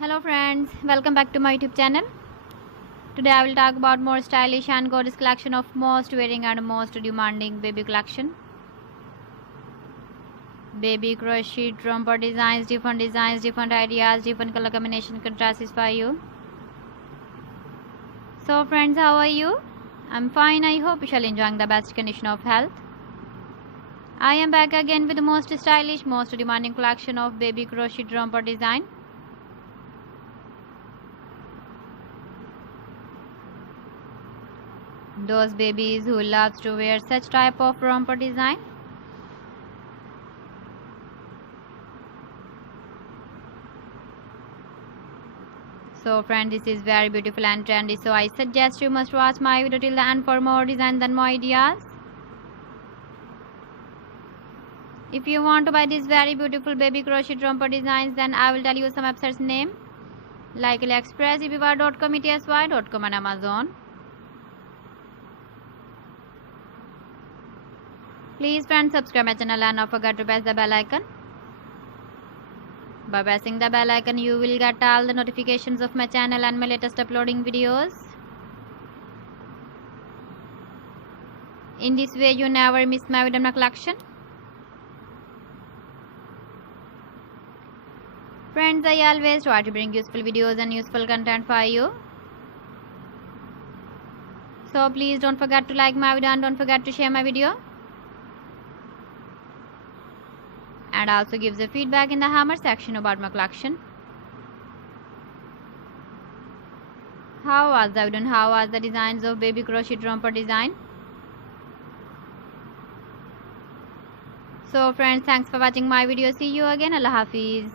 Hello friends, welcome back to my YouTube channel. Today I will talk about more stylish and gorgeous collection of most wearing and most demanding baby collection. Baby crochet romper designs, different ideas, different color combination contrasts for you. So friends, how are you? I'm fine. I hope you shall enjoying the best condition of health. I am back again with the most stylish, most demanding collection of baby crochet romper design. Those babies who loves to wear such type of romper design. So friend, this is very beautiful and trendy, so I suggest you must watch my video till the end for more designs and more ideas. If you want to buy these very beautiful baby crochet romper designs, then I will tell you some websites name like AliExpress, eBay.com, ETSY.com and Amazon. Please friends, subscribe my channel and don't forget to press the bell icon. By pressing the bell icon, you will get all the notifications of my channel and my latest uploading videos. In this way, you never miss my video collection. Friends, I always try to bring useful videos and useful content for you. So please don't forget to like my video and don't forget to share my video. And also gives a feedback in the hammer section about my collection. How was the video and how was the designs of baby crochet romper design? So friends, thanks for watching my video. See you again. Allah Hafiz.